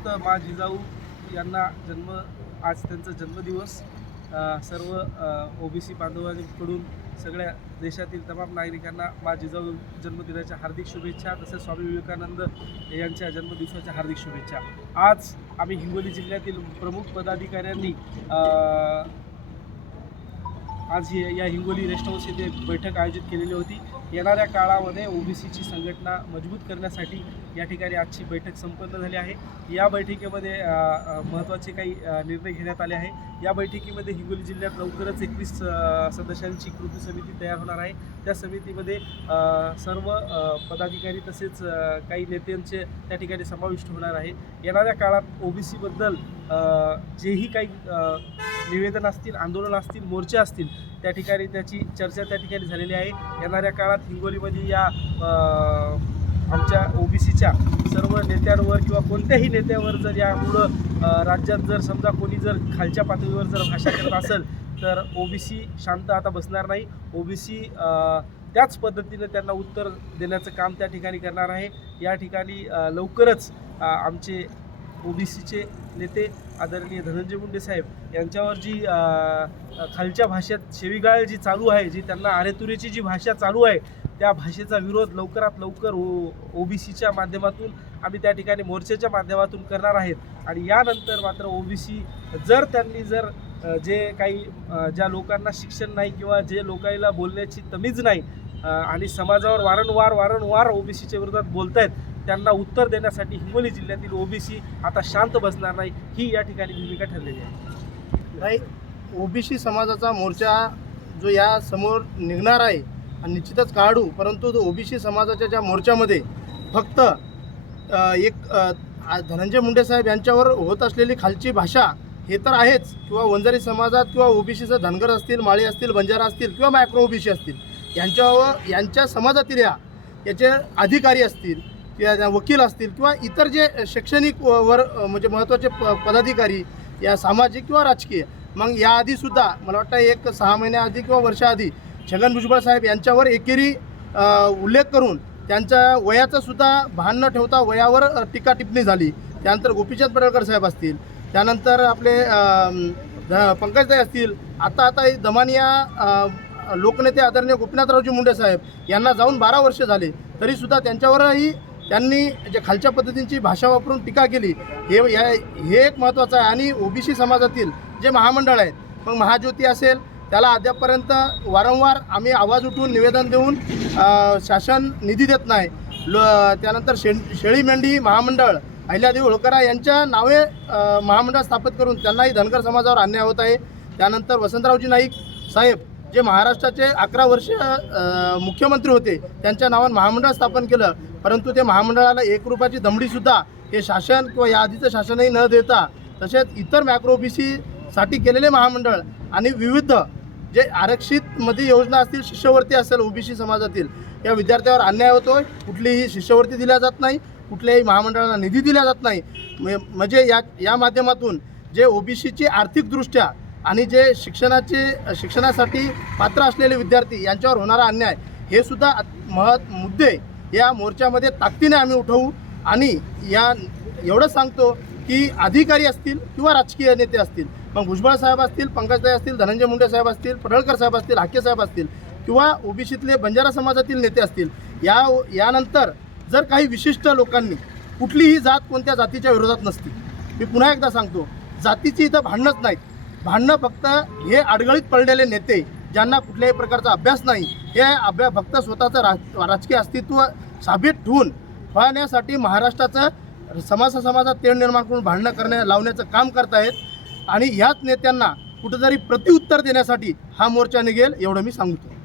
संत मा जिजाऊ यांना जन्म आज त्यांचा जन्मदिवस सर्व ओबीसी बांधवांकडून सगळ्या देशातील तमाम नागरिकांना मा जिजाऊ जन्मदिनाच्या हार्दिक शुभेच्छा तसेच स्वामी विवेकानंद यांच्या जन्मदिवसाच्या हार्दिक शुभेच्छा आज आम्ही हिंगोली जिल्ह्यातील प्रमुख पदाधिकाऱ्यांनी आज या हिंगोली रेस्ट हाऊस येथे बैठक आयोजित केलेली होती येणाऱ्या काळामध्ये ओबीसीची संघटना मजबूत करण्यासाठी या ठिकाणी आजची बैठक संपन्न झाली आहे या बैठकीमध्ये महत्त्वाचे काही निर्णय घेण्यात आले आहे या बैठकीमध्ये हिंगोली जिल्ह्यात लवकरच एकवीस सदस्यांची कृती समिती तयार होणार आहे त्या समितीमध्ये सर्व पदाधिकारी तसेच काही नेत्यांचे त्या ठिकाणी समाविष्ट होणार आहे येणाऱ्या काळात ओबीसीबद्दल जेही काही निवेदन असतील आंदोलन असतील मोर्चे असतील त्या ठिकाणी त्याची चर्चा त्या ठिकाणी झालेली आहे येणाऱ्या काळात हिंगोलीमध्ये या आमच्या ओबीसीच्या सर्व नेत्यांवर किंवा कोणत्याही नेत्यावर जर यामुळं राज्यात जर समजा कोणी जर खालच्या पातळीवर जर भाषा करत असेल तर ओबीसी शांत आता बसणार नाही ओबीसी त्याच पद्धतीनं त्यांना उत्तर देण्याचं काम त्या ठिकाणी करणार आहे या ठिकाणी लवकरच आमचे ओबीसीचे नेते आदरणीय धनंजय मुंडे साहेब यांच्यावर जी खालच्या भाषेत शेवीगाळ जी चालू आहे जी त्यांना आरेतुरेची जी भाषा चालू आहे त्या भाषेचा विरोध लवकरात लवकर ओ ओबीसीच्या माध्यमातून आम्ही त्या ठिकाणी मोर्चाच्या माध्यमातून करणार आहेत आणि यानंतर मात्र ओबीसी जर त्यांनी जर जे काही ज्या लोकांना शिक्षण नाही किंवा जे लोकांना बोलण्याची तमीज नाही आणि समाजावर वारंवार वारंवार ओबीसीच्या विरोधात बोलत आहेत त्यांना उत्तर देण्यासाठी हिंगोली जिल्ह्यातील ओबीसी आता शांत बसणार नाही ही या ठिकाणी भूमिका ठरलेली आहे नाही ओबीसी समाजाचा मोर्चा जो या समोर निघणार आहे आणि निश्चितच काढू परंतु ओबीसी समाजाच्या ज्या मोर्चामध्ये फक्त एक धनंजय मुंडे साहेब यांच्यावर होत असलेली खालची भाषा हे तर आहेच किंवा वंजारी समाजात किंवा ओबीसीचं धनगर असतील माळी असतील बंजारा असतील किंवा मायक्रो ओबीसी असतील यांच्यावर यांच्या समाजातील या याचे अधिकारी असतील किंवा वकील असतील किंवा इतर जे शैक्षणिक वर म्हणजे महत्त्वाचे प पदाधिकारी या सामाजिक किंवा राजकीय मग याआधीसुद्धा मला वाटतं एक सहा महिन्याआधी किंवा वर्षाआधी छगन भुजबळ साहेब यांच्यावर एकेरी उल्लेख करून त्यांच्या वयाचंसुद्धा भान न ठेवता वयावर टीका टिप्पणी झाली त्यानंतर गोपीचंद पडळकर साहेब असतील त्यानंतर आपले पंकजदाई असतील आता आता दमानिया लोकनेते आदरणीय गोपीनाथरावजी मुंडे साहेब यांना जाऊन बारा वर्ष झाले तरीसुद्धा त्यांच्यावरही त्यांनी जे खालच्या पद्धतींची भाषा वापरून टीका केली हे या हे एक महत्त्वाचं आहे आणि ओबीसी समाजातील जे महामंडळ आहेत मग महाज्योती असेल त्याला अद्यापपर्यंत वारंवार आम्ही आवाज उठून निवेदन देऊन शासन निधी देत नाही ल त्यानंतर शे शेळी मेंढी महामंडळ अहिल्यादेवी होळकरा यांच्या नावे महामंडळ स्थापित करून त्यांनाही धनगर समाजावर अन्याय होत आहे त्यानंतर वसंतरावजी नाईक साहेब जे महाराष्ट्राचे अकरा वर्ष मुख्यमंत्री होते त्यांच्या नावानं महामंडळ स्थापन केलं परंतु ते महामंडळाला एक रुपयाची दमडीसुद्धा हे शासन किंवा या आधीचं शासनही न देता तसेच इतर मॅक्रो साठी केलेले महामंडळ आणि विविध जे आरक्षित आरक्षितमध्ये योजना असतील शिष्यवृत्ती असेल ओबीसी समाजातील या विद्यार्थ्यावर अन्याय होतो कुठलीही शिष्यवृत्ती दिल्या जात नाही कुठल्याही महामंडळाला निधी दिला जात नाही म्हणजे या या माध्यमातून जे ओबीसीची आर्थिकदृष्ट्या आणि जे शिक्षणाचे शिक्षणासाठी पात्र असलेले विद्यार्थी यांच्यावर होणारा अन्याय हे सुद्धा महत् मुद्दे या मोर्चामध्ये ताकदीने आम्ही उठवू आणि या एवढं सांगतो की अधिकारी असतील किंवा राजकीय नेते असतील मग भुजबळ साहेब असतील पंकजदाई असतील धनंजय मुंडे साहेब असतील पडळकर साहेब असतील हाके साहेब असतील किंवा ओबीसीतले बंजारा समाजातील नेते असतील या यानंतर जर काही विशिष्ट लोकांनी कुठलीही जात कोणत्या जातीच्या विरोधात नसती मी पुन्हा एकदा सांगतो जातीची इथं भांडणंच नाहीत भांडणं फक्त हे अडगळीत पडलेले नेते ज्यांना कुठल्याही प्रकारचा अभ्यास नाही हे अभ्या फक्त स्वतःचं राज राजकीय अस्तित्व साबित ठेवून पाहण्यासाठी महाराष्ट्राचं समाजा समाजात तेढ निर्माण करून भांडणं करण्या लावण्याचं काम आहेत आणि ह्याच नेत्यांना कुठंतरी प्रतिउत्तर देण्यासाठी हा मोर्चा निघेल एवढं मी सांगतो